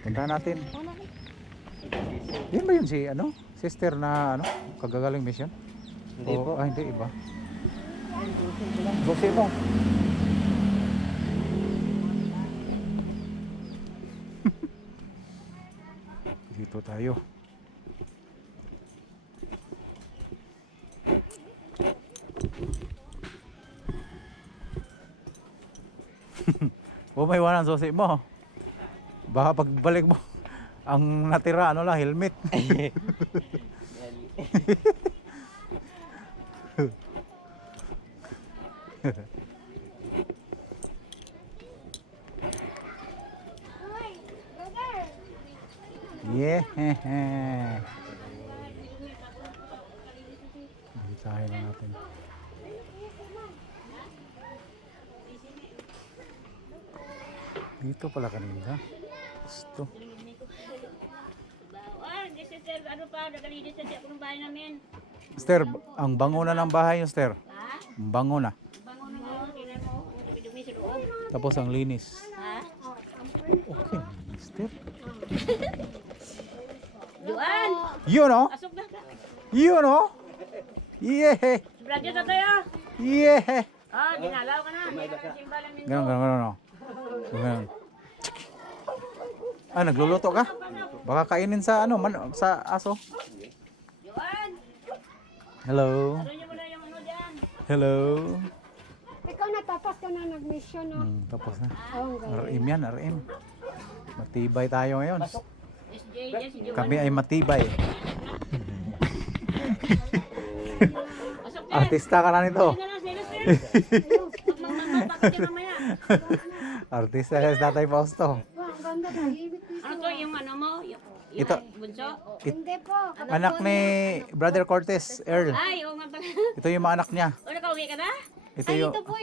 Puntahan natin. Yan ba yun si ano? Sister na ano? Kagagaling mission? Hindi po. Ah, hindi iba. Susi mo. Dito tayo. O may iwanan susi mo. Baka pagbalik mo ang natira ano lang helmet. Yeah. Bisitahin na natin. Dito pala kanina. Gusto. Ano pa, nagalinis na siya kung bahay namin. Mister, ang bango na ng bahay yung Mister. Ha? Ang bango na. Bango na mo, tingnan mo, ang dumi-dumi sa loob. Tapos ang linis. Ha? Okay, Mister. Juan! Yun oh. Asok na. Yun oh. Yeah. Brother na tayo. Yeah. Ah, dinalaw ka na. Simbalan min Ganun, ganun, ganun. Ganun. Ah, nagluluto ka? Baka kainin sa ano, sa aso. Juan! Hello. Ano niyo muna yung ano dyan? Hello. Ikaw natapos ka na nag-mission, no? Tapos na. Oo, ang galing. RM yan, RM. Matibay tayo ngayon. SJ, yes, si Juan. Kami ay matibay. Asok na. Artista ka na nito. Sige na, sige na. Magmamang, bakit yan mamaya? Artista ka sa Tatay Fausto. Wow, ang ganda ng ibig ko. Ano to, yung ano mo? Yung Ito. bunso? Hindi po. Anak ni Brother Cortez, Earl. Ay, oo nga pala. Ito yung mga anak niya. O, nakauwi ka na?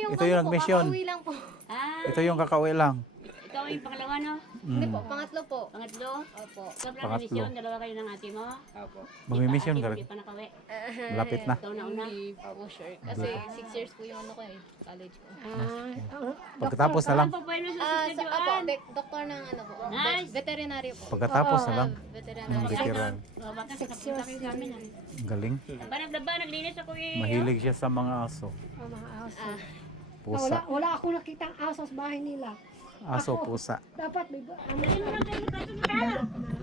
Ito yung nag-mission. lang po. Ah, Ito yung kakauwi lang. ikaw yung pangalawa, no? Hindi po, pangatlo po. Pangatlo? Opo. Ikaw pala Pangatlo. mission, dalawa kayo ng ate mo? Mag-mission ka Hindi rin. pa nakauwi. Malapit na. Ikaw na una. Hindi po sure. Kasi 6 years po yung ano ko eh, college ko. Pagkatapos na lang. Ang papayin mo sa Ah, sister sa Joanne. doktor ng ano po, Nice. veterinary po. Pagkatapos na lang. Ng Veterinary. veteran. Oh, baka sa kapunta kayo sa amin. Ang galing. Laba, naglinis ako eh. Mahilig siya sa mga aso. Oh, mga aso. Pusa. Wala akong nakitang aso sa bahay nila. Aso, pusa. Dapat may Dali mo lang tayo sa kaso.